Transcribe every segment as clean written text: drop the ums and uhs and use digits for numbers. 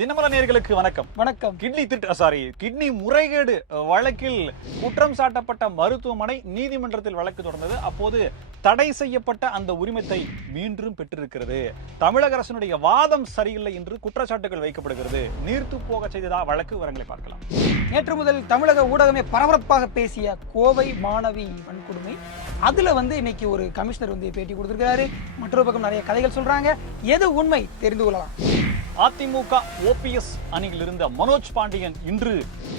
தினமலர் நேயர்களுக்கு வணக்கம். வணக்கம். கிட்னி முறைகேடு வழக்கில் குற்றம் சாட்டப்பட்ட மருத்துவமனை நீதிமன்றத்தில் வழக்கு தொடர்ந்தது. அப்போது தடை செய்யப்பட்ட அந்த உரிமத்தை மீண்டும் பெற்றிருக்கிறது. தமிழக அரசினுடைய வாதம் சரியில்லை என்று குற்றச்சாட்டுகள் வைக்கப்படுகிறது. நீர்த்து போக செய்ததா வழக்கு? விவரங்களை பார்க்கலாம். நேற்று முதல் தமிழக ஊடகமே பரபரப்பாக பேசிய கோவை மாணவி வன்கொடுமை, அதுல இன்னைக்கு ஒரு கமிஷனர் பேட்டி கொடுத்திருக்காரு. மற்றொரு பக்கம் நிறைய கதைகள் சொல்றாங்க. எது உண்மை தெரிந்து கொள்ளலாம். அதிமுக ஓபிஎஸ் அணியில் இருந்த மனோஜ் பாண்டியன் இன்று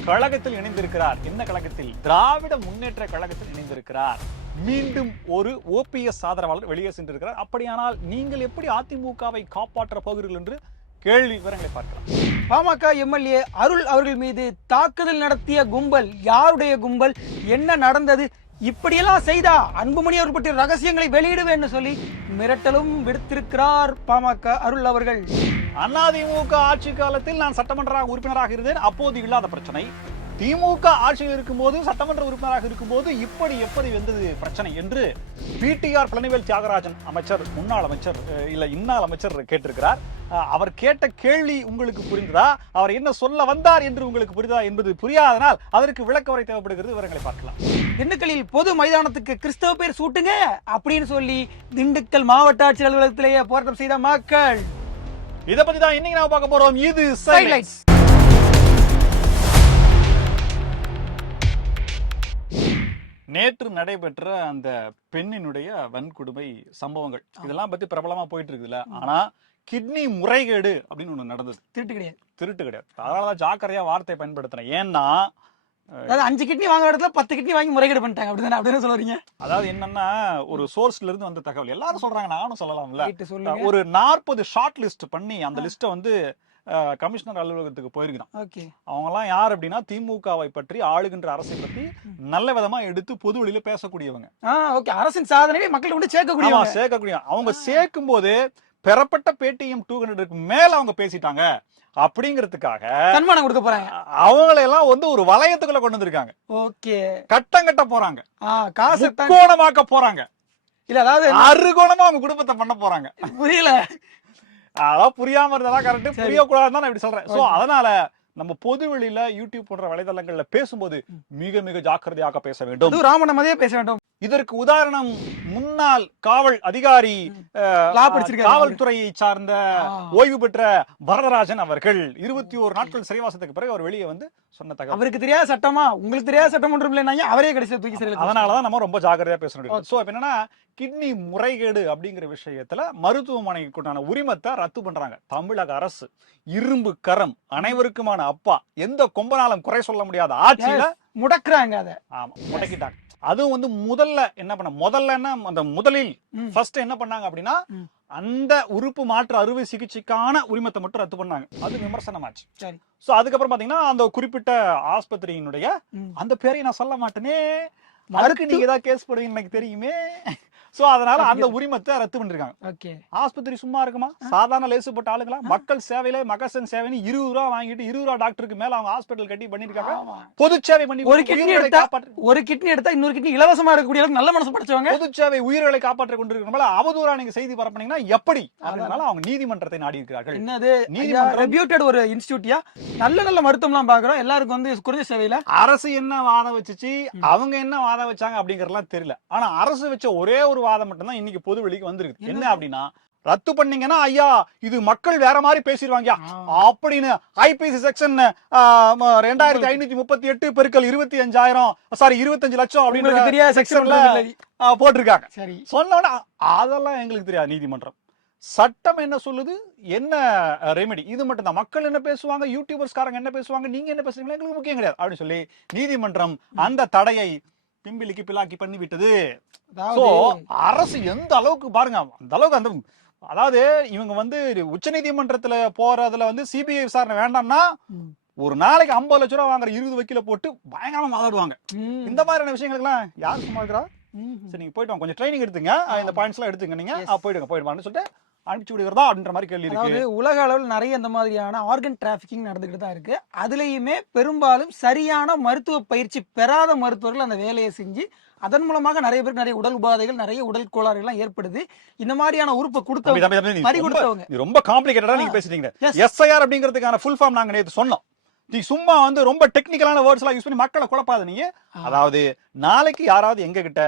கழகத்தில் இணைந்திருக்கிறார். என்ன கழகத்தில்? திராவிட முன்னேற்ற கழகத்தில் இணைந்திருக்கிறார். மீண்டும் ஒரு ஓபிஎஸ் ஆதரவாளர் வெளியே சென்றிருக்கிறார். அப்படியானால் நீங்கள் எப்படி அதிமுகவை காப்பாற்ற போகிறீர்கள் என்று கேள்வி. விவரங்களை பார்க்கலாம். பாமக எம்எல்ஏ அருள் அவர்கள் மீது தாக்குதல் நடத்திய கும்பல் யாருடைய கும்பல், என்ன நடந்தது, இப்படியெல்லாம் செய்தா அன்புமணி அவர்கள் பற்றிய ரகசியங்களை வெளியிடுவேன்னு சொல்லி மிரட்டலும் விடுத்திருக்கிறார் பாமக அருள் அவர்கள். அதிமுக ஆட்சி காலத்தில் நான் சட்டமன்ற உறுப்பினராக இருந்தேன். அப்போது இல்லாத பிரச்சனை. திமுக ஆட்சியில் இருக்கும்போது சட்டமன்ற உறுப்பினராக இருக்கும்போது இப்படி எப்படி வந்தது பிரச்சனை என்று பிடிஆர் பழனிவேல் தியாகராஜன் அமைச்சர், முன்னாள் அமைச்சர் இன்னாள் அமைச்சர் கேட்டிருக்கிறார். அவர் கேட்ட கேள்வி உங்களுக்கு புரிந்ததா? அவர் என்ன சொல்ல வந்தார் என்று உங்களுக்கு புரிந்ததா என்பது புரியாதனால் அதற்கு விளக்க உரை தேவைப்படுகிறது. விவரங்களை பார்க்கலாம். திண்டுக்கல்லில் பொது மைதானத்துக்கு கிறிஸ்தவ பேர் சூட்டுங்க அப்படின்னு சொல்லி திண்டுக்கல் மாவட்ட ஆட்சியர் அலுவலகத்திலேயே போராட்டம் செய்த மக்கள். இதை பத்தி தான் இன்னைக்கு நாம பார்க்க போறோம். இது சைட்லைட்ஸ். நேற்று நடைபெற்ற அந்த பெண்ணினுடைய வன்கொடுமை சம்பவங்கள் இதெல்லாம் பத்தி பிரபலமா போயிட்டு இருக்குல்ல. ஆனா கிட்னி முறைகேடு அப்படின்னு ஒண்ணு நடந்தது. திருட்டு கிடையாது. அதனாலதான் ஜாக்கிரதையா வார்த்தை பயன்படுத்துறேன். ஏன்னா 5 கிட்னி வாங்குற இடத்துல 10 கிட்னி வாங்கி முறைகேடு பண்ணிட்டாங்க. அப்படிதானே சொல்றீங்க? அதாவது என்னன்னா, ஒரு சோர்ஸ்ல இருந்து வந்த தகவல் எல்லாரும் சொல்றாங்க, நானும் சொல்லலாம்ல. ஒரு 40 ஷார்ட் லிஸ்ட் பண்ணி அந்த லிஸ்ட கமிஷனர் அலுவலகத்துக்கு போயிருக்கான். அவங்க எல்லாம் யார் அப்படின்னா, திமுகவை பற்றி, ஆளுகின்ற அரசை பற்றி நல்ல விதமா எடுத்து பொது வெளியில பேசக்கூடியவங்க. அரசின் சாதனை மக்கள் சேர்க்கக்கூடிய. அவங்க சேர்க்கும் போது பெறப்பட்ட பேடிஎம் 200க்கு மேல அவங்க பேசிட்டாங்க அப்படிங்கிறதுக்காக சன்மானம் கொடுக்க போறாங்க. அவங்களை எல்லாம் ஒரு வளையத்துக்குள்ள கொண்டு வந்திருக்காங்க. கட்ட போறாங்க, காசு கோணமாக்க போறாங்க. இல்ல, அதாவது அறுகோணமா அவங்க குடும்பத்தை பண்ண போறாங்க. புரியல, அதான் புரியாம இருந்தா கரெக்ட், புரியக்கூடாதுன்னு தான் நான் இப்படி சொல்றேன். சோ அதனால நம்ம பொது வெளியில யூடியூப் போன்ற வலைதளங்கள்ல பேசும்போது மிக மிக ஜாக்கிரதையாக பேச வேண்டும். ராமனமதே பேச வேண்டும். இதற்கு உதாரணம் முன்னாள் காவல் அதிகாரி, காவல்துறையை சார்ந்த ஓய்வு பெற்ற வரதராஜன் அவர்கள் 21 நாட்கள் சிறைவாசத்துக்கு பிறகு அவர் வெளியே சொன்ன தகவல். அவருக்கு தெரியாத சட்டமா, உங்களுக்கு தெரியாத சட்டம் ஒன்றும் இல்லைன்னா அவரே கடைசியில் தூக்கி சிறையில். அதனாலதான் நம்ம ரொம்ப ஜாக்கிரதையா பேசணும். சோ என்னன்னா, கிட்னி முறைகேடு அப்படிங்கிற விஷயத்துல மருத்துவமனைக்குண்டான உரிமத்தை ரத்து பண்றாங்க தமிழக அரசு. இரும்பு கரம், அனைவருக்குமான அப்பா, எந்த கொம்பனாலும் குறை சொல்ல முடியாத ஆட்சியில முடக்குறாங்க. அதை முடக்கிட்டாங்க. அதுவும் முதல்ல அந்த முதலில் ஃபர்ஸ்ட் என்ன பண்ணாங்க அப்படின்னா, அந்த உறுப்பு மாற்று அறுவை சிகிச்சைக்கான உரிமத்தை மட்டும் ரத்து பண்ணாங்க. அது விமர்சனமாச்சு. சோ அதுக்கப்புறம் பாத்தீங்கன்னா, அந்த குறிப்பிட்ட ஆஸ்பத்திரியினுடைய அந்த பேரை நான் சொல்ல மாட்டேனே, அதுக்கு நீங்க ஏதாவது கேஸ் போடுவீங்க எனக்கு தெரியுமே. சோ அதனால அந்த உரிமத்தை ரத்து பண்ணிருக்காங்க. ஆஸ்பத்திரி சும்மா இருக்குமா? சாதாரண லேசுப்பட்ட ஆளுங்களா? மக்கள் சேவையில மகசன் சேவைன்னு 20 ரூபா வாங்கிட்டு 20 ரூபா டாக்டருக்கு மேல அவங்க ஹாஸ்பிட்டல் கட்டி பண்ணிருக்காங்க. பொது சேவை பண்ணி ஒரு கிட்னி எடுத்தா இன்னொரு கிட்னி இலவசமா இருக்கக்கூடிய நல்ல மனசு படைச்சவங்க. பொது சேவை உயிர்களை காப்பாற்ற கொண்டிருக்கிறனால அவதூறா நீங்க செய்தி பரப்புனீங்கன்னா எப்படி? அதனால அவங்க நீதிமன்றத்தை நாடி இருக்கிறார்கள். என்னது ரெப்யூட்டட் ஒரு இன்ஸ்டிடியூட்டியா? நல்ல மருத்துவம் எல்லாம் பாக்குறோம். எல்லாருக்கும் குறைஞ்ச சேவையில அரசு என்ன வாதம் வச்சுச்சு, அவங்க என்ன வாதம் வச்சாங்க அப்படிங்கறதுலாம் தெரியல. ஆனா அரசு வச்ச ஒரே ஒரு வாதம் மட்டும் தான் இன்னைக்கு பொது வெளிக்கு வந்திருக்கு. என்ன அப்படின்னா, ரத்து பண்ணீங்கன்னா ஐயா இது மக்கள் வேற மாதிரி பேசிடுவாங்க அப்படின்னு ஐபிசி செக்ஷன் 2538 பெருக்கல் 25 லட்சம் அப்படின்னு செக்ஷன்ல போட்டிருக்காங்க. சொன்ன அதெல்லாம் எங்களுக்கு தெரியாது. நீதிமன்றம் சட்டம் என்ன சொல்லுது, என்ன ரெமெடி, இது மட்டும் தான். மக்கள் என்ன பேசுவாங்க, யூடியூபர்ஸ்காரங்க என்ன பேசுவாங்க, நீங்க என்ன பேசுறீங்களா எங்களுக்கு முக்கியம் கிடையாது அப்படின்னு சொல்லி நீதிமன்றம் அந்த தடையை பிம்பிலிக்கு பிளாக்கி பண்ணி விட்டது. அரசு எந்த அளவுக்கு பாருங்க, அந்த அளவுக்கு அதாவது இவங்க உச்ச நீதிமன்றத்துல போறதுல சிபிஐ விசாரணை வேண்டாம்னா ஒரு நாளைக்கு 50 லட்சம் ரூபாய் வாங்குற 20 வக்கீல போட்டு பயங்கரமா வாதாடுவாங்க. இந்த மாதிரியான விஷயங்களுக்கு எல்லாம் யார் சும்மா இருக்கிறா? சரி, நீங்க போயிட்டு கொஞ்சம் ட்ரைனிங் எடுத்துங்க, இந்த பாயிண்ட்ஸ் எல்லாம் எடுத்துங்க, நீங்க போயிடுவான்னு சொல்லிட்டு அனுப்பிச்சு விடுகிறதா அப்படின்ற மாதிரி கேள்வி இருக்கு. அதாவது உலக அளவில் நிறைய இந்த மாதிரியான ஆர்கன் டிராபிக்கிங் நடந்துகிட்டு தான் இருக்கு. அதுலயுமே பெரும்பாலும் சரியான மருத்துவ பயிற்சி பெறாத மருத்துவர்கள் அந்த வேலையை செஞ்சு அதன் மூலமாக நிறைய பேருக்கு நிறைய உடல் உபாதைகள், நிறைய உடல் கோளாறுகள் எல்லாம் ஏற்படுது. இந்த மாதிரியான உறுப்பை கொடுத்தவங்க பறி கொடுத்தவங்க ரொம்ப காம்ப்ளிகேட்டடா நீங்க பேசுறீங்க. எஸ்ஐஆர் அப்படிங்கிறதுக்கான ஃபுல் ஃபார்ம் நாங்க நேத்து சொன்னோம். நீ சும்மா வந்து ரொம்ப டெக்னிக்கலான வேர்ட்ஸ் எல்லாம் யூஸ் பண்ணி மக்களை குழப்பாத நீங்க. அதாவது நாளைக்கு யாராவது எங்க கிட்ட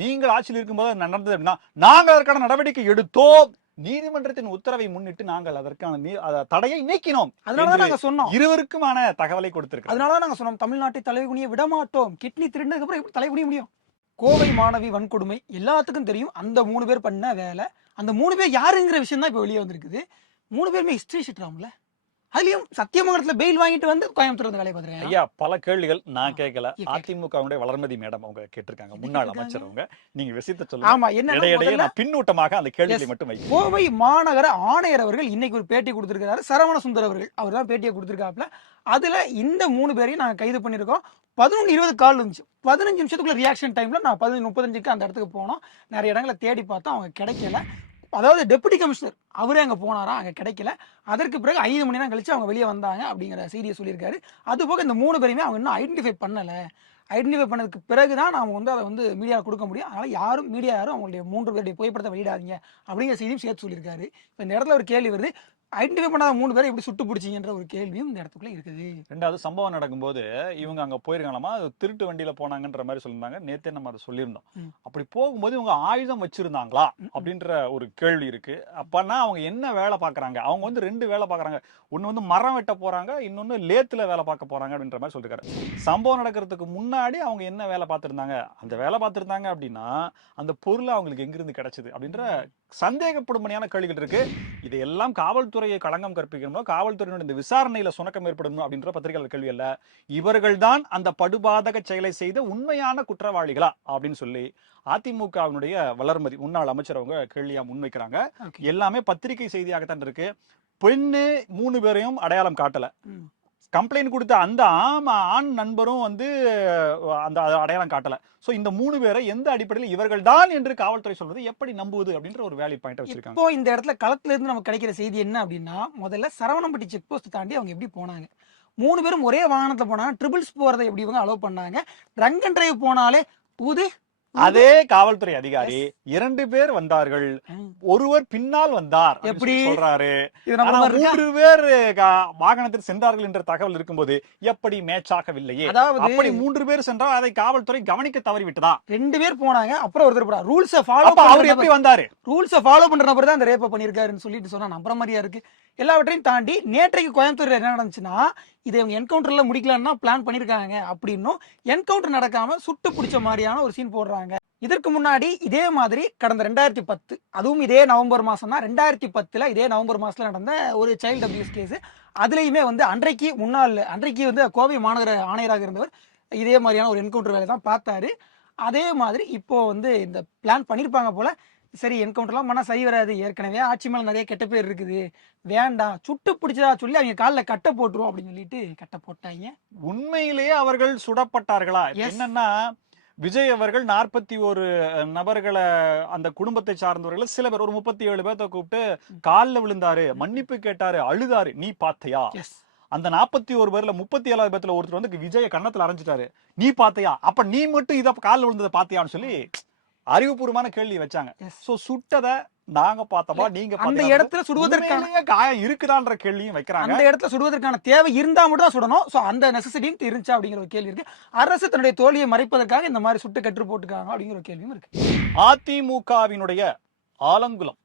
நீங்கள் ஆட்சியில் இருக்கும்போது நடந்தது அப்படின்னா நாங்க அதற்கான நடவடிக்கை எடுத்தோம், நீதிமன்றத்தின் உத்தரவை முன்னிட்டு நாங்கள் அதற்கான தடையை நீக்கினோம், அதனாலதான் நாங்க சொன்னோம். இருவருக்குமான தகவலை கொடுத்திருக்கோம். அதனாலதான் நாங்க சொன்னோம் தலைநாட்டை தலைகுனிய விட மாட்டோம். கிட்னி திருடினதுக்கு அப்புறம் எப்படி தலைகுனிய முடியும்? கோவை மாணவி வன்கொடுமை எல்லாத்துக்கும் தெரியும். அந்த 3 பேர் பண்ண வேலை, அந்த 3 பேர் யாருங்கிற விஷயம் தான் இப்ப வெளியே வந்திருக்குது. 3 பேருமே ஹிஸ்டரி ஷீட்ராம்ல. அதுலயும் சத்தியமங்கலத்துல பெயில் வாங்கிட்டு வந்து கோயம்புத்தூர் வந்து வேலையை பார்த்துருக்கேன். ஐயா பல கேள்விகள் நான் கேட்கல. அதிமுகவுடைய வளர்மதி மேடம் அவங்க கேட்டிருக்காங்க, முன்னாள் அமைச்சர் அவங்க. நீங்க விஷயத்தை சொல்லுங்க. ஆமா, என்ன நான் பின்னூட்டமாக அந்த கேள்வியை மட்டும் வைக்கிறேன். கோவை மாநகர ஆணையர் அவர்கள் இன்னைக்கு ஒரு பேட்டி கொடுத்திருக்கிறாரு. சரவண சுந்தர் அவர்கள் அவர் தான் பேட்டியை கொடுத்திருக்காப்ல. அதுல இந்த 3 பேரையும் நாங்க கைது பண்ணிருக்கோம். 11:20 கால் இருந்துச்சு. 15 நிமிஷத்துக்குள்ள ரியாக்ஷன் டைம்ல நான் 11:35க்கு அந்த இடத்துக்கு போனோம். நிறைய இடங்களை தேடி பார்த்தோம், அவங்க கிடைக்கல. அதாவது டெபுட்டி கமிஷனர் அவரே அங்க போனாரா, அங்க கிடைக்கல. அதற்கு பிறகு 5 மணி நேரம் கழிச்சு அவங்க வெளியே வந்தாங்க அப்படிங்கிற செய்தியை சொல்லியிருக்காரு. அது போக இந்த 3 பேருமே அவங்க இன்னும் ஐடென்டிஃபை பண்ணல. ஐடென்டிஃபை பண்ணதுக்கு பிறகுதான் நாம வந்து அதை வந்து மீடியாவில் கொடுக்க முடியும். அதனால மீடியா யாரும் அவங்களுடைய 3 பேருடைய புகைப்படத்தை வெளியிடாதீங்க அப்படிங்கிற செய்தியும் சேர்த்து சொல்லியிருக்காரு. இப்போ இந்த இடத்துல ஒரு கேள்வி வருது, ஐடென்டிஃபை பண்ணாத 3 பேரை எப்படி சுட்டு பிடிச்சிங்கன்ற ஒரு கேள்வியும் இந்த இடத்துக்குள்ள இருக்குது. ரெண்டாவது சம்பவம் நடக்கும்போது இவங்க அங்க போயிருக்காங்களாமா, திருட்டு வண்டியில போனாங்கன்ற மாதிரி சொல்லியிருந்தாங்க. நேத்தே நம்ம அதை சொல்லியிருந்தோம். அப்படி போகும்போது இவங்க ஆயுதம் வச்சிருந்தாங்களா அப்படின்ற ஒரு கேள்வி இருக்கு. அப்பனா அவங்க என்ன வேலை பாக்குறாங்க? அவங்க வந்து 2 வேலை பாக்குறாங்க. ஒண்ணு வந்து மரம் வெட்ட போறாங்க, இன்னொன்னு லேத்துல வேலை பார்க்க போறாங்க அப்படின்ற மாதிரி சொல்லிருக்காரு. சம்பவம் நடக்கிறதுக்கு முன்னாடி அவங்க என்ன வேலை பார்த்திருந்தாங்க, அந்த வேலை பார்த்திருந்தாங்க அப்படின்னா அந்த பொருள் அவங்களுக்கு எங்கிருந்து கிடைச்சது அப்படின்ற சந்தேகப்படும்படியான கேள்விகள் இருக்கு. இதையெல்லாம் காவல்துறையை களங்கம் கற்பிக்கணும், காவல்துறையினுடைய இந்த விசாரணையில சுணக்கம் ஏற்படணும் அப்படின்ற பத்திரிகையாளர் கேள்வி அல்ல. இவர்கள் தான் அந்த படுபாதக செயலை செய்த உண்மையான குற்றவாளிகளா அப்படின்னு சொல்லி அதிமுகவினுடைய வளர்மதி முன்னாள் அமைச்சர் அவங்க கேள்வியா முன்வைக்கிறாங்க. எல்லாமே பத்திரிகை செய்தியாகத்தான் இருக்கு. பெண்ணு 3 பேரையும் அடையாளம் காட்டல. கம்ப்ளைண்ட் கொடுத்த அந்த ஆண் நண்பரும் வந்து அந்த அடையாளம் காட்டல. சோ இந்த 3 பேரை எந்த அடிப்படையில் இவர்கள் தான் என்று காவல்துறை சொல்றது எப்படி நம்புவது அப்படின்ற ஒரு வேலிட் பாயிண்ட் வச்சிருக்காங்க. இப்போ இந்த இடத்துல களத்துல இருந்து நமக்கு கிடைக்கிற செய்தி என்ன அப்படின்னா, முதல்ல சரவணம்பட்டி செக் போஸ்ட் தாண்டி அவங்க எப்படி போனாங்க? 3 பேரும் ஒரே வாகனத்துல போனாங்க. ட்ரிபிள்ஸ் போறதை எப்படி இவங்க அலோவ் பண்ணாங்க? ட்ரங்க் அண்ட் டிரைவ் போனாலே அதே காவல்துறை அதிகாரி 2 பேர் வந்தார்கள், ஒருவர் பின்னால் வந்தார் எப்படி சொல்றாரு. 3 பேர் வாகனத்தில் சென்றார்கள் என்ற தகவல் இருக்கும்போது எப்படி மேட்ச் ஆகவில்லையே? அப்படி 3 பேர் சென்றால் அதை காவல்துறை கவனிக்க தவறிவிட்டதா? 2 பேர் போனாங்க, அப்புறம் ஒருத்தர் போறார். ரூல்ஸை ஃபாலோ அவர் எப்படி வந்தாரு? ரூல்ஸை ஃபாலோ பண்ற நபர் தான் அந்த ரேப்பை பண்ணிருக்காருன்னு சொல்லிட்டு சொன்னா நம்புற மாதிரியா இருக்கு. எல்லாவற்றையும் தாண்டி நேற்றைக்கு கோயம்புத்தூர்ல என்ன நடந்துச்சுன்னா, இதை அவங்க என்கவுண்டர்ல முடிக்கலாம்னா பிளான் பண்ணிருக்காங்க அப்படின்னும் என்கவுண்டர் நடக்காம சுட்டு பிடிச்ச மாதிரியான ஒரு சீன் போடுறாங்க. இதற்கு முன்னாடி இதே மாதிரி கடந்த 2010 அதுவும் இதே நவம்பர் மாசம் தான் 2010ல இதே நவம்பர் மாசத்துல நடந்த ஒரு சைல்டு அபியூஸ் கேஸ். அதுலயுமே வந்து அன்றைக்கு வந்து கோவை மாநகர ஆணையராக இருந்தவர் இதே மாதிரியான ஒரு என்கவுண்டர் வேலை தான் பார்த்தாரு. அதே மாதிரி இப்போ வந்து இந்த பிளான் பண்ணிருப்பாங்க போல. சரி, என்கவுண்டர்லாம் பண்ணா சரி வராது, ஏற்கனவே ஆட்சி மேல நிறைய கெட்ட பேர் இருக்குது, வேண்டாம், சுட்டு பிடிச்சதா சொல்லி அவங்க காலில் கட்ட போட்டுரும் அப்படின்னு சொல்லிட்டு கட்ட போட்டாங்க. உண்மையிலேயே அவர்கள் சுடப்பட்டார்களா? என்னன்னா விஜய் அவர்கள் 41 நபர்களை அந்த குடும்பத்தை சார்ந்தவர்களை சில பேர் ஒரு 37 பேர்த்த கூப்பிட்டு காலில் விழுந்தாரு, மன்னிப்பு கேட்டாரு, அழுதாரு. நீ பாத்தையா? அந்த 41 பேர்ல 37 பேர்த்துல ஒருத்தர் வந்து விஜய கண்ணத்துல அரைஞ்சிட்டாரு. நீ பாத்தையா? அப்ப நீ மட்டும் இத காலில் விழுந்ததை பாத்தியான்னு சொல்லி அறிவுபூர்வமான கேள்வி வச்சாங்க. சோ சுட்டத நாங்க பார்த்தோமா, நீங்க அந்த இடத்துல சுடுவதற்கான காயம் இருக்குதான்ற கேள்வியும் வைக்கிறாங்க. அந்த இடத்துல சுடுவதற்கான தேவை இருந்தா மட்டும் தான் சுடணும். சோ அந்த நெசசிட்டியும் இருந்துச்சா அப்படிங்கிற ஒரு கேள்வி இருக்கு. அரசு தன்னுடைய தோல்வியை மறைப்பதற்காக இந்த மாதிரி சுட்டு கற்று போட்டுக்காங்க அப்படிங்கிற ஒரு கேள்வியும் இருக்கு. அதிமுகவினுடைய ஆலங்குளம்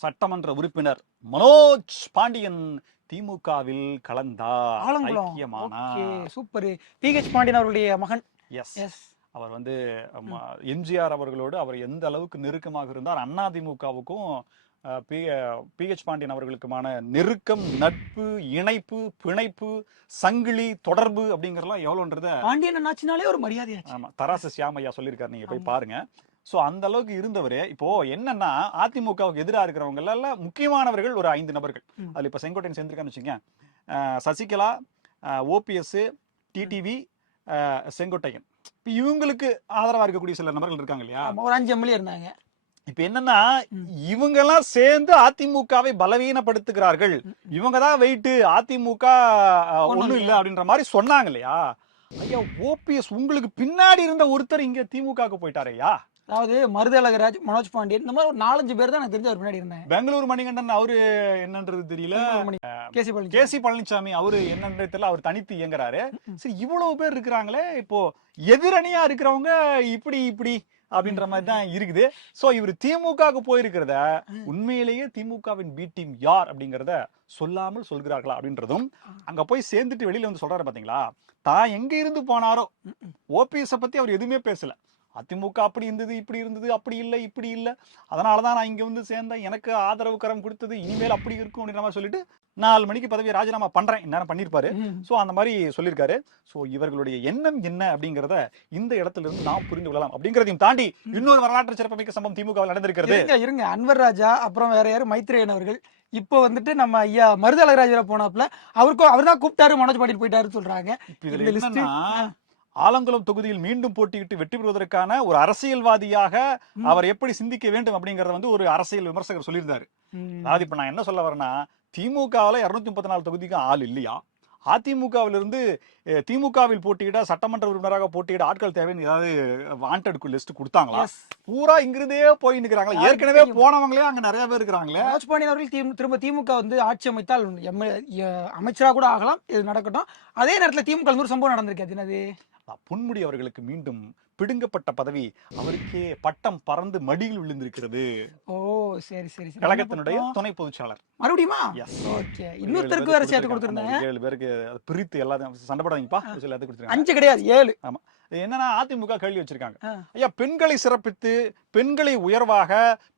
சட்டமன்ற உறுப்பினர் மனோஜ் பாண்டியன் திமுகவில் கலந்தார். சூப்பர். பிஹெச் பாண்டியன் அவருடைய மகன். அவர் வந்து எம்ஜிஆர் அவர்களோடு அவர் எந்த அளவுக்கு நெருக்கமாக இருந்தார், அதிமுகவுக்கும் பிஹெச் பாண்டியன் அவர்களுக்குமான நெருக்கம், நட்பு, இணைப்பு, பிணைப்பு, சங்கிலி தொடர்பு அப்படிங்கறதெல்லாம் எவ்வளவுன்றத பாண்டியன் அண்ணாச்சினாலே ஒரு மரியாதை. ஆமா, தராசு சியாமையா சொல்லியிருக்காரு, நீங்க போய் பாருங்க. சோ அந்த அளவுக்கு இருந்தவரு. இப்போ என்னன்னா அதிமுகவுக்கு எதிராக இருக்கிறவங்க எல்லாம் முக்கியமானவர்கள் ஒரு 5 நபர்கள். அதுல இப்ப செங்கோட்டையன் சேர்ந்திருக்கான்னு வச்சுங்க, சசிகலா, ஓபிஎஸ், டிடிவி, செங்கோட்டையன். இவங்களுக்கு ஆதரவா இருக்கக்கூடிய சில நபர்கள் இருக்காங்க இல்லையா, ஒரு 5 எம்எல்ஏ இருந்தாங்க. இப்ப என்னன்னா இவங்க எல்லாம் சேர்ந்து அதிமுகவை பலவீனப்படுத்துகிறார்கள். இவங்க தான் வெயிட், அதிமுக ஒண்ணும் இல்ல அப்படின்ற மாதிரி சொன்னாங்க இல்லையா? ஐயா ஓபிஎஸ் உங்களுக்கு பின்னாடி இருந்த ஒருத்தர் இங்க திமுகவுக்கு போயிட்டாரையா? அதாவது மருதழகராஜ், மனோஜ் பாண்டியன், இந்த மாதிரி ஒரு 4-5 பேர் தான் எனக்கு தெரிஞ்ச அவர் பின்னாடி இருந்தாங்க. பெங்களூர் மணிகண்டன் அவரு என்னன்றது தெரியல. கேசி பழனிசாமி அவரு என்னன்றது தெரியல. அவர் தனித்து இயங்குறாரு. சரி, இவ்வளவு பேர் இருக்கிறாங்களே, இப்போ எதிரணியா இருக்கிறவங்க இப்படி இப்படி அப்படின்ற மாதிரி தான் இருக்குது. சோ இவர் திமுகவுக்கு போயிருக்கிறத உண்மையிலேயே திமுகவின் பி டீம் யார் அப்படிங்கறத சொல்லாமல் சொல்கிறார்களா அப்படின்றதும், அங்க போய் சேர்ந்துட்டு வெளியில வந்து சொல்றாரு பாத்தீங்களா, தான் எங்க இருந்து போனாரோ ஓபிஎஸ் பத்தி அவர் எதுவுமே பேசல. அதிமுக அப்படி இருந்தது, இப்படி இருந்தது, அப்படி இல்லை, இப்படி இல்லை, அதனாலதான் நான் இங்க வந்து சேர்ந்தேன், எனக்கு ஆதரவு கரம் கொடுத்தது, இனிமேல் அப்படி இருக்கும் அப்படின்ற மாதிரி சொல்லிட்டு 4 மணிக்கு பதவியை ராஜினாமா பண்றேன் இந்நேரம் பண்ணிருப்பாரு. சோ அந்த மாதிரி சொல்லியிருக்காரு. சோ இவர்களுடைய எண்ணம் என்ன அப்படிங்கறத இந்த இடத்துல இருந்து நாம் புரிந்து கொள்ளலாம். அப்படிங்கறதையும் தாண்டி இன்னொரு வரலாற்று சிறப்புமிக்க சம்பவம் திமுகவில் நடந்திருக்கிறது. இருங்க, அன்வர் ராஜா, அப்புறம் வேற யாரு, மைத்ரேயன் அவர்கள். இப்போ வந்துட்டு நம்ம ஐயா மருதழகராஜா போனாப்ல, அவர் தான் கூப்பிட்டாரு, மனோஜ் பாண்டியன் போயிட்டாருன்னு சொல்றாங்க. ஆலங்குளம் தொகுதியில் மீண்டும் போட்டியிட்டு வெற்றி பெறுவதற்கான ஒரு அரசியல்வாதியாக அவர் எப்படி சிந்திக்க வேண்டும் அப்படிங்கறத வந்து ஒரு அரசியல் விமர்சகர் சொல்லியிருந்தாரு. அதாவது இப்ப நான் என்ன சொல்ல வரேன்னா, திமுகவில் 234 தொகுதிக்கு ஆள் இல்லையா? அதிமுகவிலிருந்து திமுகவில் போட்டியிட, சட்டமன்ற உறுப்பினராக போட்டியிட ஆட்கள் தேவைன்னு ஏதாவது வாண்டட் லிஸ்ட் கொடுத்தாங்களா? பூரா இங்கிருந்தே போய் நிக்கிறாங்களா? ஏற்கனவே போனவங்களே அங்க நிறைய பேர் இருக்கிறாங்களே. மனோஜ் பாண்டியன் அவர்கள் திரும்ப திமுக வந்து ஆட்சி அமைத்தால் அமைச்சரா கூட ஆகலாம், இது நடக்கட்டும். அதே நேரத்தில் திமுக ஒரு சம்பவம் நடந்திருக்கு. அது என்னது? பொன்முடி அவர்களுக்கு மீண்டும் பிடுங்கப்பட்ட பதவி அவருக்கே பட்டம் பறந்து மடியில் விழுந்திருக்கிறது. ஓ சரி சரி. கழகத்தினுடைய துணை பொதுச்செயலாளர் மறுபடியுமா? ஓகே, இன்னொருத்தருக்கு வேற சேர்த்து கொடுத்திருந்தாங்க. 7 பேருக்கு பிரித்து எல்லாத்தையும் சண்டை போடாதீங்கப்பா எல்லாத்தையும் கொடுத்துருக்காங்க. 5 கிடையாது 7. ஆமா, என்னன்னா அதிமுக கேள்வி வச்சிருக்காங்க. ஐயா, பெண்களை சிறப்பித்து, பெண்களை உயர்வாக,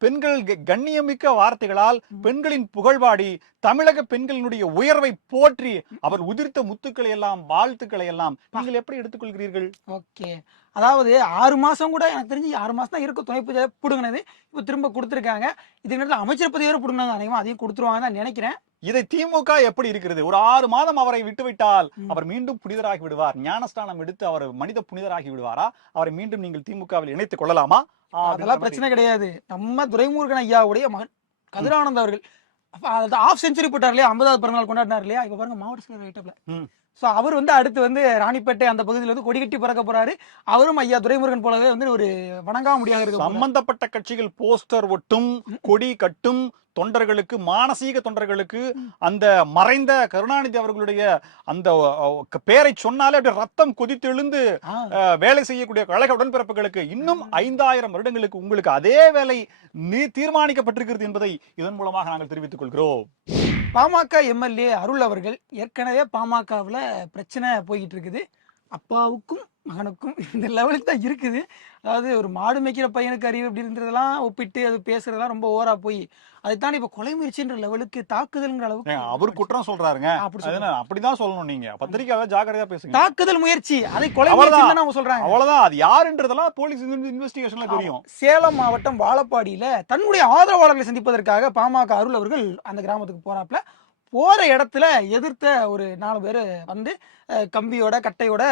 பெண்கள் கண்ணியமிக்க வார்த்தைகளால் பெண்களின் புகழ்பாடி, தமிழக பெண்களினுடைய உயர்வை போற்றி அவர் உதிர்த்த முத்துக்களை எல்லாம், வாழ்த்துக்களை எல்லாம் நீங்கள் எப்படி எடுத்துக்கொள்கிறீர்கள்? ஓகே, அதாவது 6 மாசம் கூட எனக்கு தெரிஞ்சு 6 மாசம் தான் இருக்கு துணை புடுங்கினது. இப்போ திரும்ப கொடுத்துருக்காங்க. இதுக்கு நேரத்தில் அமைச்சர் பதவியோட புடுங்கினாங்க, அதிகமாக அதையும் கொடுத்துருவாங்க தான் நினைக்கிறேன். இதை திமுக எப்படி இருக்கிறது? ஒரு 6 மாதம் அவரை விட்டுவிட்டால் அவர் மீண்டும் புனிதராகி விடுவார், ஞானஸ்தானம் எடுத்து அவர் மனித புனிதராகி விடுவாரா? அவரை மீண்டும் நீங்கள் திமுகவில் இணைத்துக் கொள்ளலாமா? அதெல்லாம் பிரச்சனை கிடையாது. நம்ம துரைமுருகன் ஐயாவுடைய மகன் கதிரானந்த் அவர்கள் ஆஃப் செஞ்சுரி போட்டார் இல்லையா, 50வது பிறந்தநாள் கொண்டாடினார் இல்லையா, இப்ப பாருங்க மாவட்ட செயலர் ஐட்டப்ல. சோ அவர் வந்து அடுத்து வந்து ராணிப்பேட்டை அந்த பகுதியில் வந்து கொடி கட்டி பறக்க போறாரு. அவரும் ஐயா துரைமுருகன் போலவே வந்து ஒரு வணங்காம முடியாக இருக்கு. சம்பந்தப்பட்ட கட்சிகள் போஸ்டர் ஒட்டும், கொடி கட்டும், தொண்டர்களுக்கு, மானசீக தொண்டர்களுக்கு அந்த மறைந்த கருணாநிதி அவர்களுடைய அந்த பேரை சொன்னாலே அப்படி ரத்தம் கொதித்தெழுந்து வேலை செய்யக்கூடிய கழக உடன்பிறப்புகளுக்கு இன்னும் 5000 வருடங்களுக்கு உங்களுக்கு அதே வேலை தீர்மானிக்கப்பட்டிருக்கிறது என்பதை இதன் மூலமாக நாங்கள் தெரிவித்துக் கொள்கிறோம். பாமக எம்எல்ஏ அருள் அவர்கள் ஏற்கனவே பாமகவில் பிரச்சனை போய்கிட்டு இருக்குது. அப்பாவுக்கும் மகனுக்கும் இந்த லெவலுக்கு தான் இருக்குது. அதாவது ஒரு மாடு மேய்க்கிற பையனுக்கு அறிவு அப்படின்றதெல்லாம் ஒப்பிட்டு அது பேசுறதெல்லாம் ரொம்ப ஓவரா போய் அதை தாண்டி இப்ப கொலை முயற்சின்ற லெவலுக்கு, தாக்குதல்ங்கிற அளவுக்கு அவர் குற்றம் சொல்றாருங்க. அப்படிதான் சொல்லணும். நீங்க பத்திரிகையாளர் ஜாக்கிரதையா பேசுங்க. தாக்குதல் முயற்சி, அதை கொலை முயற்சி நம்ம சொல்றாங்க. அவ்வளவுதான். அது யாருன்றதெல்லாம் போலீஸ் இன்வெஸ்டிகேஷன்ல தெரியும். சேலம் மாவட்டம் வாழப்பாடியில தன்னுடைய ஆதரவாளர்களை சந்திப்பதற்காக பாமக அருள் அவர்கள் அந்த கிராமத்துக்கு போறாப்ல. போற இடத்துல எதிர்த்த ஒரு 4 பேர் வந்து கம்பியோட, கட்டையோட,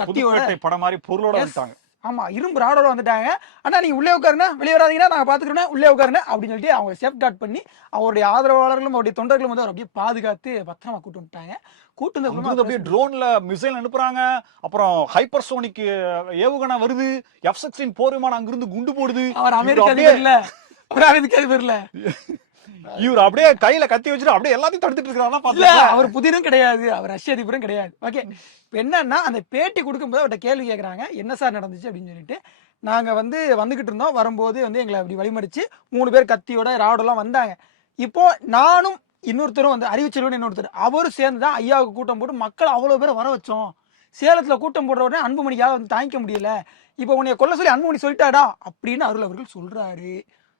கத்தியோட படம் மாதிரி பொருளோட வந்துட்டாங்க. ஆமா, இரும்பு ராடோட வந்துட்டாங்க. ஆனா நீங்க உள்ளே உட்காருங்க, வெளியே வராதீங்கன்னா நாங்க பாத்துக்கிறோம், உள்ளே உட்காருங்க அப்படின்னு சொல்லிட்டு அவங்க சேஃப் கார்ட் பண்ணி அவருடைய ஆதரவாளர்களும் அவருடைய தொண்டர்களும் வந்து அவர் அப்படியே பாதுகாத்து பத்திரமா கூட்டு வந்துட்டாங்க. கூட்டு வந்து அப்படியே ட்ரோன்ல மிசைல் அனுப்புறாங்க. அப்புறம் ஹைப்பர்சோனிக் ஏவுகணை வருது, F-16 போர் விமானம் அங்கிருந்து குண்டு போடுது. அவர் அமெரிக்கா இல்ல, அவர் அமெரிக்கா இல்ல, இவர் அப்படியே கையில கத்தி வச்சுட்டு அப்படியே எல்லாத்தையும் தடுத்துட்டு இருக்காரு. அவர் புதினும் கிடையாது, அவர் ரஷ்ய அதிபரும் கிடையாது. ஓகே, என்னன்னா அந்த பேட்டி கொடுக்கும்போது அவர்கிட்ட கேள்வி கேட்கறாங்க, என்ன சார் நடந்துச்சு அப்படின்னு சொல்லிட்டு. நாங்க வந்து வந்துகிட்டு இருந்தோம், வரும்போது வந்து எங்களை அப்படி வழிமறிச்சு 3 பேர் கத்தியோட ராடெல்லாம் வந்தாங்க. இப்போ நானும் இன்னொருத்தரும் வந்து அறிவிச்செல்வன் இன்னொருத்தர் அவரும் சேர்ந்துதான் ஐயாவுக்கு கூட்டம் போட்டு மக்கள் அவ்வளவு பேரை வர வச்சோம். சேலத்துல கூட்டம் போடுற உடனே அன்புமணிக்காக வந்து தாங்கிக்க முடியல, இப்போ உன்னைய கொல்ல சொல்லி அன்புமணி சொல்லிட்டாடா அப்படின்னு அருள் அவர்கள் சொல்றாரு.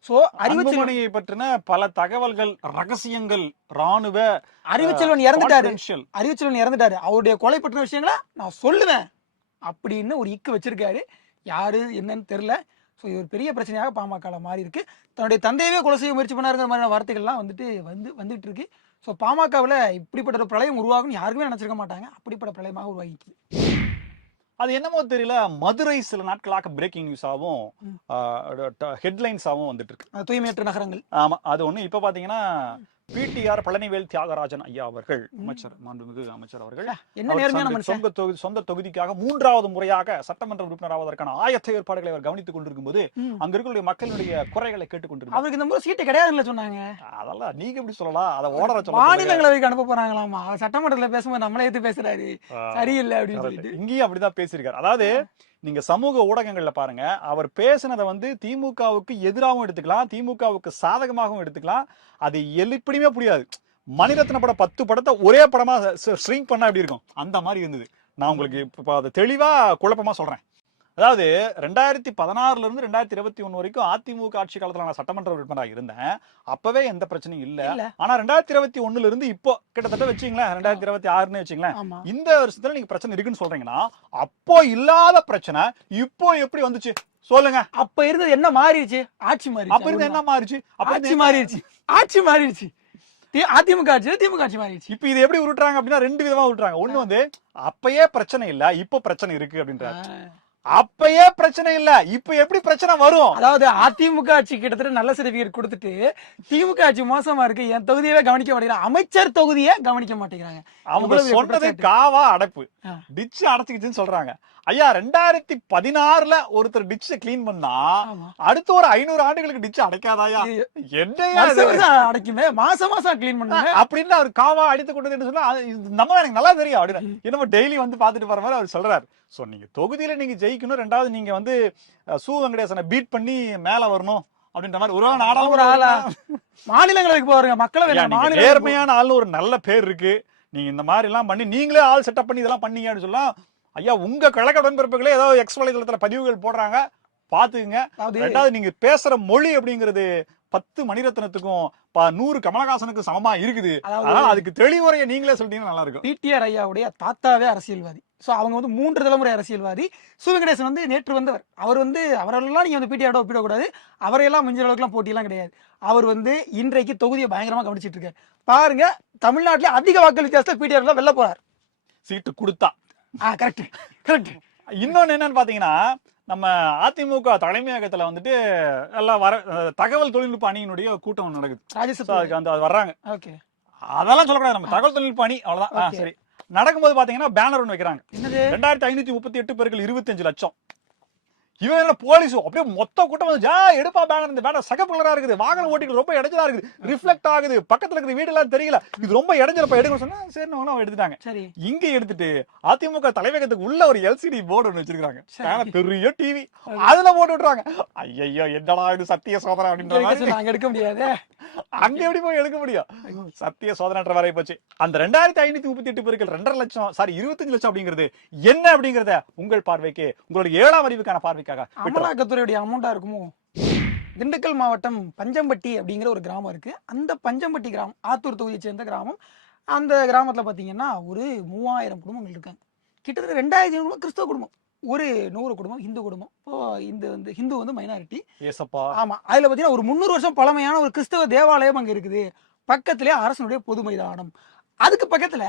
சோ அறிவுச்செல்வனை பற்றின பல தகவல்கள், ரகசியங்கள், ராணுவ அறிவுச்செல்வன் இறந்துட்டாரு, அவருடைய கொலை பற்றின விஷயங்களை நான் சொல்லுவேன் அப்படின்னு ஒரு இக்கு வச்சிருக்காரு. யாரு என்னன்னு தெரியல. ஸோ இது ஒரு பெரிய பிரச்சனையாக பாமக மாறி இருக்கு. தன்னுடைய தந்தையவே கொலை செய்ய முயற்சி பண்ணாருங்கிற மாதிரியான வார்த்தைகள்லாம் வந்துட்டு இருக்கு. ஸோ பாமகவில் இப்படிப்பட்ட ஒரு பிரளயம் உருவாகும் யாருக்குமே நினைச்சிருக்க மாட்டாங்க. அப்படிப்பட்ட பிரளயமாக உருவாகிக்குது. அது என்னமோ தெரியல, மதுரை சில நாட்களாக பிரேக்கிங் நியூஸாவும் ஹெட்லைன்ஸாவும் வந்துட்டு இருக்கு. தூய்மையற்ற நகரங்கள். ஆமா, அது ஒண்ணு. இப்ப பாத்தீங்கன்னா பிடிஆர் பழனிவேல் தியாகராஜன் ஐயா அவர்கள், அமைச்சர், மாண்புமிகு அமைச்சர் அவர்கள் என்ன நேர்மையான மனுஷன். சொந்த தொகுதிக்காக 3வது முறையாக சட்டமன்ற உறுப்பினர் ஆவதற்கான ஆயத்த ஏற்பாடுகளை அவர் கவனித்துக் கொண்டிருக்கும் போது அங்க இருக்கக்கூடிய மக்களுடைய குறைகளை கேட்டுக் கொண்டிருக்காங்க. அவருக்கு இந்த முறை சீட்டு கிடையாதுன்னு சொன்னாங்க. அதெல்லாம் நீங்க எப்படி சொல்லலாம், அதை ஓடற சொல்ல மாநிலங்களவைக்கு அனுப்ப போறாங்களாமா. அவர் சட்டமன்றத்துல பேசும்போது நம்மளே எடுத்து பேசுறாரு, சரியில்லை அப்படின்னு சொல்லிட்டு. இங்கேயும் அப்படிதான் பேசியிருக்காரு. அதாவது நீங்க சமூக ஊடகங்கள்ல பாருங்க, அவர் பேசினதை வந்து திமுகவுக்கு எதிராகவும் எடுத்துக்கலாம், திமுகவுக்கு சாதகமாகவும் எடுத்துக்கலாம். அது எப்படியுமே புரியாது. மணிரத்ன படம் 10 படத்தை ஒரே படமா ஸ்ட்ரிங் பண்ணா எப்படி இருக்கும், அந்த மாதிரி இருந்தது. நான் உங்களுக்கு இப்ப அதை தெளிவா குழப்பமா சொல்றேன். அதாவது 2016 இருந்து 2021 வரைக்கும் அதிமுக ஆட்சி காலத்துல நான் சட்டமன்ற உறுப்பினராக இருந்தேன். அப்பவே எந்த பிரச்சனையும் இல்ல. ஆனா 2021 இருந்து இப்போ கிட்டத்தட்ட வச்சீங்களேன் 2026 வச்சீங்களேன், இந்த வருஷத்துல நீங்க பிரச்சனை இருக்குன்னு சொல்றீங்கன்னா, அப்போ இல்லாத பிரச்சனை இப்போ எப்படி வந்துச்சு சொல்லுங்க. அப்ப இருந்தது என்ன மாறிடுச்சு? ஆட்சி மாறிடுச்சு. அப்ப இருந்து என்ன மாறிடுச்சு? ஆட்சி மாறிடுச்சு. ஆட்சி மாறிடுச்சு. அதிமுக ஆட்சி, திமுக ஆட்சி மாறிடுச்சு. இப்ப இது எப்படி உருட்டுறாங்க அப்படின்னா, 2 விதமா உருட்டுறாங்க. ஒண்ணு வந்து அப்பயே பிரச்சனை இல்ல, இப்போ பிரச்சனை இருக்கு அப்படின்றாங்க. அப்பயே பிரச்சனை இல்ல, இப்ப எப்படி பிரச்சனை வரும்? அதாவது அதிமுக ஆட்சி கிட்டத்தட்ட நல்ல சர்டிபிகேட் கொடுத்துட்டு திமுக ஆட்சி மோசமா இருக்கு, என் தொகுதியவே கவனிக்க மாட்டேங்கிறாங்க, அமைச்சர் தொகுதியை கவனிக்க மாட்டேங்கிறாங்க. அவங்க சொன்னது காவா அடைப்பு, டிச்சு அடைச்சிக்கிச்சுன்னு சொல்றாங்க. ஐயா 2016 ஒருத்தர் டிச்சை கிளீன் பண்ணா அடுத்த ஒரு 500 ஆண்டுகளுக்கு டிச்சு அடைக்காதாயா? என்னையா அடைக்குமே, மாசம் மாசம் கிளீன் பண்ணுங்க அப்படின்னு அவர் காவா அடித்து கொண்டது சொன்னா நம்ம எனக்கு நல்லா தெரியும் அப்படின்னு என்னமோ டெய்லி வந்து பாத்துட்டு போற மாதிரி அவர் சொல்றாரு. சோ நீங்க தொகுதியில நீங்க ஜெயிக்கணும், 2வது நீங்க வந்து சு வெங்கடேசனை பீட் பண்ணி மேல வரணும் அப்படின்ற மாதிரி ஒரு நாடாளுமன்ற ஒரு ஆளா மாநிலங்களுக்கு போறீங்க. மக்களை நேர்மையான ஆள்னு ஒரு நல்ல பேர் இருக்கு. நீங்க இந்த மாதிரி எல்லாம் பண்ணி நீங்களே ஆள் செட்டப் பண்ணி இதெல்லாம் பண்ணீங்கன்னு சொல்லலாம். ஐயா உங்க கழக உடன்பிறப்புகளே ஏதோ எக்ஸ் வலைதளத்துல பதிவுகள் போடுறாங்க, பாத்துக்குங்க. 2வது நீங்க பேசுற மொழி அப்படிங்கிறது 10 மணிரத்னத்துக்கும் 100 கமலஹாசனுக்கு சமமா இருக்குது. அதனால அதுக்கு தெளிவுரையை நீங்களே சொல்லிட்டீங்கன்னா நல்லா இருக்கும். பிடிஆர் ஐயாவுடைய தாத்தாவே அரசியல்வாதி. சோ அவங்க வந்து 3 தலைமுறை அரசியல்வாதி. சு வெங்கடேசன் வந்து நேற்று வந்தவர். அவர் வந்து அவரெல்லாம் நீங்க வந்து பிடிஆரோட ஒப்பிடக்கூடாது. அவரையெல்லாம் மிஞ்சிற அளவுக்குலாம் போட்டியெல்லாம் கிடையாது. அவர் வந்து இன்றைக்கு தொகுதியை பயங்கரமா கவனிச்சிட்டு இருக்காரு. பாருங்க, தமிழ்நாட்டிலே அதிக வாக்கு வித்தியாசத்துல பிடிஆர் வெல்ல போறார், சீட்டு கொடுத்தா. Correct correct. இன்னொன்னு என்னன்னு பாத்தீங்கன்னா, நம்ம அதிமுக தலைமையகத்துல வந்துட்டு எல்லாம் தகவல் தொழில்நுட்ப அணியினுடைய கூட்டம் நடக்குது. அதுக்கு அந்த வர்றாங்க. அதெல்லாம் சொல்லக்கூடாது, நம்ம தகவல் தொழில்நுட்ப அணி அவ்வளவுதான். சரி, நடக்கும்போது பாத்தீங்கன்னா பேனர் ஒண்ணு வைக்கிறாங்க. 2538 பேர்கள் 25 லட்சம். இவன் என்ன போலீஸ் அப்படியே மொத்த கூட்டம் வந்து எடுப்பா பேனர், இந்த பேனர் சகப்பு கலரா இருக்குது, வாகன ஓட்டிகள் ரொம்ப இடைஞ்சலா இருக்குது, ரிஃப்ளெக்ட் ஆகுது, பக்கத்துல இருக்கிற வீடு எல்லாம் தெரியல, இது ரொம்ப இடைஞ்சலப்பா எடுக்கணும் சொன்னா சரி அவன் எடுத்துட்டாங்க. இங்க எடுத்துட்டு அதிமுக தலைமையகத்துக்கு உள்ள ஒரு எல்சிடி போர்டு ஒண்ணு வச்சிருக்காங்க, பெரிய டிவி, அதுல போட்டு விட்டுறாங்க. ஐயோ என்னடா இது சத்திய சோதனை அப்படின்ற மாதிரி எடுக்க முடியாது. அங்க எப்படி போய் எடுக்க முடியும், சத்திய சோதனை வரை போச்சு. அந்த 2538 பேர்கள் 2.5 லட்சம் 25 லட்சம் அப்படிங்கிறது என்ன அப்படிங்கறத உங்கள் பார்வைக்கு, உங்களுடைய 7ஆம் அறிவுக்கான பார்வைக்காக அமலாக்கத்துறையுடைய அமௌண்டா இருக்குமோ? திண்டுக்கல் மாவட்டம் பஞ்சம்பட்டி அப்படிங்கிற ஒரு கிராமம் இருக்கு. அந்த பஞ்சம்பட்டி கிராமம் ஆத்தூர் தொகுதியை சேர்ந்த கிராமம். அந்த கிராமத்துல பாத்தீங்கன்னா ஒரு 3000 குடும்பங்கள் இருக்காங்க. கிட்டத்தட்ட 2500 கிறிஸ்தவ குடும்பம், ஒரு 100 குடும்பம் ஹிந்து குடும்பம். இந்த வந்து ஹிந்து வந்து மைனாரிட்டி. ஆமா, அதுல பாத்தீங்கன்னா ஒரு 300 வருஷம் பழமையான ஒரு கிறிஸ்தவ தேவாலயம் அங்க இருக்குது. பக்கத்திலே அரசனுடைய பொது மைதானம், அதுக்கு பக்கத்துல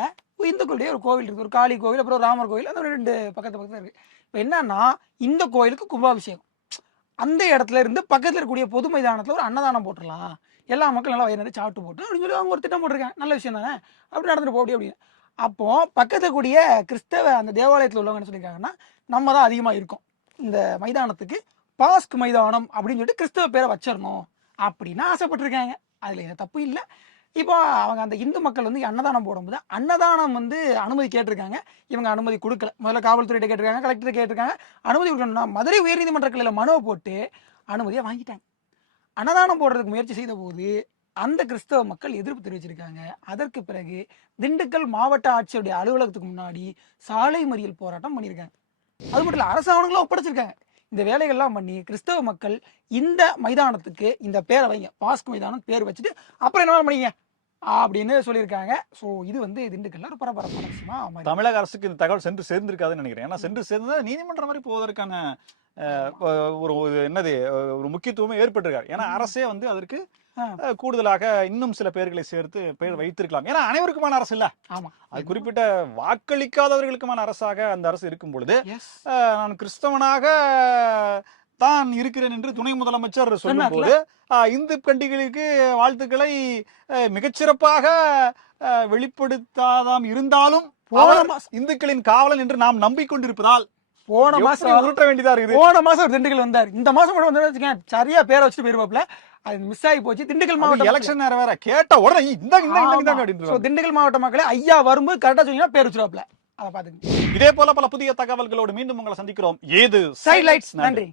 இந்துக்களுடைய ஒரு கோவில் இருக்கு, ஒரு காளி கோவில், அப்புறம் ராமர் கோவில், அந்த 2 பக்கத்துல இருக்கு. இப்ப என்னன்னா, இந்த கோயிலுக்கு கும்பாபிஷேகம், அந்த இடத்துல இருந்து பக்கத்துல இருக்கக்கூடிய பொது மைதானத்துல ஒரு அன்னதானம் போட்டுடலாம், எல்லா மக்களும் நல்லா வயிறு சாப்பிட்டு போட்டு அப்படின்னு சொல்லி அவங்க ஒரு திட்டம் போட்டிருக்காங்க. நல்ல விஷயம் தானே, அப்படி நடந்துட்டு போடி அப்படின்னு. அப்போ பக்கத்துல கூடிய கிறிஸ்தவ அந்த தேவாலயத்துல உள்ளவங்க என்ன சொல்லியிருக்காங்கன்னா, நம்ம தான் அதிகமா இருக்கோம், இந்த மைதானத்துக்கு பாஸ்க் மைதானம் அப்படின்னு சொல்லிட்டு கிறிஸ்தவ பேரை வச்சிடணும் அப்படின்னு ஆசைப்பட்டிருக்காங்க. அதுல எந்த தப்பு இல்லை. இப்போ அவங்க அந்த இந்து மக்கள் வந்து அன்னதானம் போடும்போது அன்னதானம் வந்து அனுமதி கேட்டிருக்காங்க. இவங்க அனுமதி கொடுக்கல. முதல்ல காவல்துறையிட்ட கேட்டிருக்காங்க, கலெக்டர் கேட்டிருக்காங்க, அனுமதி கொடுக்கணும்னா மதுரை உயர்நீதிமன்ற கிளையில மனுவை போட்டு அனுமதியை வாங்கிட்டாங்க. அன்னதானம் போடுறதுக்கு முயற்சி செய்த போது அந்த கிறிஸ்தவ மக்கள் எதிர்ப்பு தெரிவிச்சிருக்காங்க. அதற்கு பிறகு திண்டுக்கல் மாவட்ட ஆட்சியருடைய அலுவலகத்துக்கு முன்னாடி சாலை மறியல் போராட்டம் பண்ணியிருக்காங்க. அது மட்டும் இல்ல, அரசாங்கங்களும் ஒப்படைச்சிருக்காங்க. இந்த வேலைகள்லாம் பண்ணி கிறிஸ்தவ மக்கள் இந்த மைதானத்துக்கு இந்த பேரை வைங்க, பாஸ்க் மைதானம் பேர் வச்சுட்டு அப்புறம் என்ன பண்ணீங்க அப்படின்னு சொல்லியிருக்காங்க. சோ இது வந்து திண்டுக்கல்ல ஒரு பரபரப்பான விஷயமா தமிழக அரசுக்கு இந்த தகவல் சென்று சேர்ந்திருக்காதுன்னு நினைக்கிறேன். ஏன்னா சென்று சேர்ந்தா நீதிமன்றம் மாதிரி போவதற்கான ஒரு என்னது ஒரு முக்கியத்துவமே ஏற்பட்டிருக்காரு. ஏன்னா அரசே வந்து அதற்கு கூடுதலாக இன்னும் சில பேர்களை சேர்த்து பெயர் வைத்திருக்கலாம். ஏன்னா அனைவருக்குமான அரசு இல்ல. ஆமா, அது குறிப்பிட்ட வாக்களிக்காதவர்களுக்குமான அரசாக அந்த அரசு இருக்கும் பொழுது நான் கிறிஸ்தவனாக தான் இருக்கிறேன் என்று துணை முதலமைச்சர் சொல்லும்போது இந்து பண்டிகைகளுக்கு வாழ்த்துக்களை மிகச்சிறப்பாக வெளிப்படுத்தாதாம் இருந்தாலும் இந்துக்களின் காவலன் என்று நாம் நம்பிக்கொண்டிருப்பதால் போன மாசம் உருட்ட வேண்டியதா இருக்குது. போன மாசம் திண்டுக்கல் வந்தார், இந்த மாசம் கூட வந்து சரியா பேரை வச்சுட்டு போயிருவாப்ல. அது மிஸ் ஆகி போச்சு. திண்டுக்கல் மாவட்டம் எலெக்ஷன் நேரம் வேற கேட்ட உடனே திண்டுக்கல் மாவட்ட மக்களே ஐயா வரும்போது கரெக்டா சொன்னீங்கன்னா பேர் வச்சிருவாப்ல. அதை பாத்துங்க. இதே போல பல புதிய தகவல்களோடு மீண்டும் உங்களை சந்திக்கிறோம். ஏது சைட் லைட்ஸ். நன்றி.